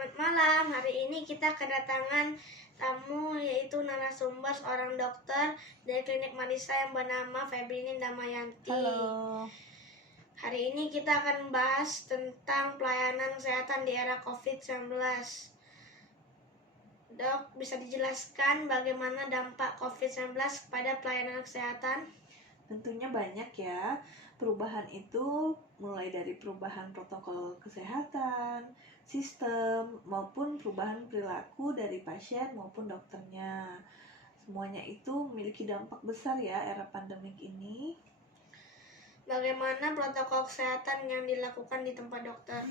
Selamat malam. Hari ini kita kedatangan tamu yaitu narasumber seorang dokter dari Klinik Marisa yang bernama Febrini Damayanti. Halo. Hari ini kita akan membahas tentang pelayanan kesehatan di era COVID-19. Dok, bisa dijelaskan bagaimana dampak COVID-19 kepada pelayanan kesehatan? Tentunya banyak ya. Perubahan itu mulai dari perubahan protokol kesehatan, sistem, maupun perubahan perilaku dari pasien maupun dokternya. Semuanya itu memiliki dampak besar ya era pandemik ini. Bagaimana protokol kesehatan yang dilakukan di tempat dokter?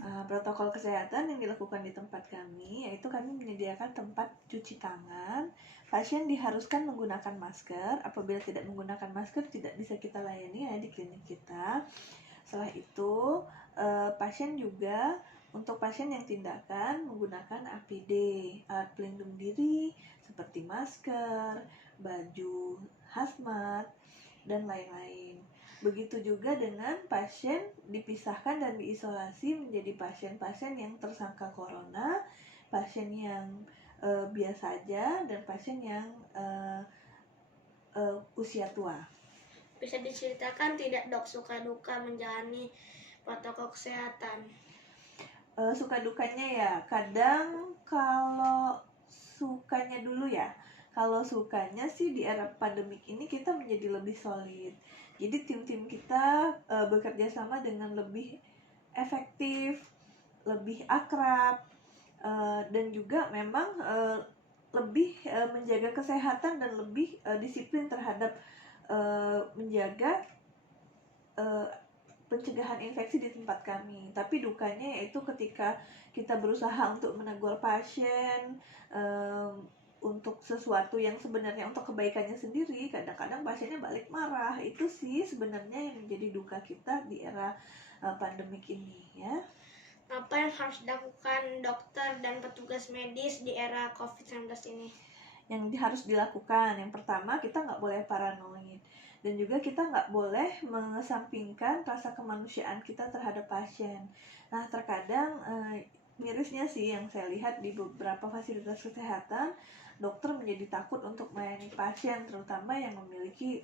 Protokol kesehatan yang dilakukan di tempat kami yaitu kami menyediakan tempat cuci tangan. Pasien diharuskan menggunakan masker. Apabila tidak menggunakan masker tidak bisa kita layani ya di klinik kita. Setelah itu pasien juga untuk pasien yang tindakan menggunakan APD, alat pelindung diri seperti masker, baju hazmat, dan lain-lain. Begitu juga dengan pasien dipisahkan dan diisolasi menjadi pasien-pasien yang tersangka corona, pasien yang biasa aja, dan pasien yang usia tua. Bisa diceritakan tidak dok suka duka menjalani protokol kesehatan? Suka dukanya ya, kadang kalau sukanya dulu ya. Kalau sukanya sih di era pandemik ini kita menjadi lebih solid. Jadi tim-tim kita bekerja sama dengan lebih efektif, lebih akrab, dan juga memang lebih menjaga kesehatan dan lebih disiplin terhadap menjaga pencegahan infeksi di tempat kami. Tapi dukanya yaitu ketika kita berusaha untuk menegur pasien untuk sesuatu yang sebenarnya untuk kebaikannya sendiri, kadang-kadang pasiennya balik marah. Itu sih sebenarnya yang menjadi duka kita di era pandemik ini ya. Apa yang harus dilakukan dokter dan petugas medis di era COVID-19 ini? Yang harus dilakukan, yang pertama kita nggak boleh paranoid, dan juga kita nggak boleh mengesampingkan rasa kemanusiaan kita terhadap pasien. Nah, terkadang mirisnya sih yang saya lihat di beberapa fasilitas kesehatan, dokter menjadi takut untuk melayani pasien, terutama yang memiliki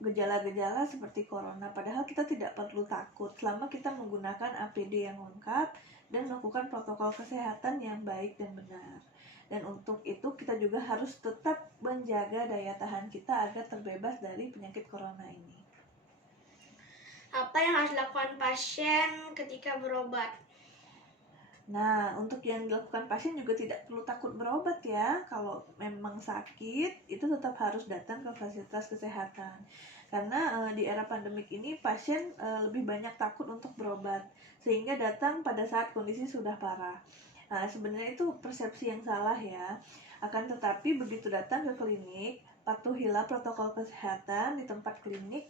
gejala-gejala seperti corona. Padahal kita tidak perlu takut selama kita menggunakan APD yang lengkap dan melakukan protokol kesehatan yang baik dan benar. Dan untuk itu kita juga harus tetap menjaga daya tahan kita agar terbebas dari penyakit corona ini. Apa yang harus dilakukan pasien ketika berobat? Nah, untuk yang dilakukan pasien juga tidak perlu takut berobat ya. Kalau memang sakit, itu tetap harus datang ke fasilitas kesehatan. Karena di era pandemik ini pasien lebih banyak takut untuk berobat, sehingga datang pada saat kondisi sudah parah. Nah, sebenarnya itu persepsi yang salah ya. Akan tetapi begitu datang ke klinik, patuhilah protokol kesehatan di tempat klinik,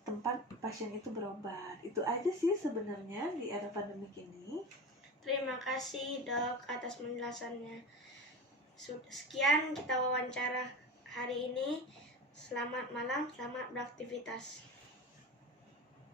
tempat pasien itu berobat. Itu aja sih sebenarnya di era pandemik ini. Terima kasih dok atas penjelasannya. Sekian kita wawancara hari ini. Selamat malam, selamat beraktivitas.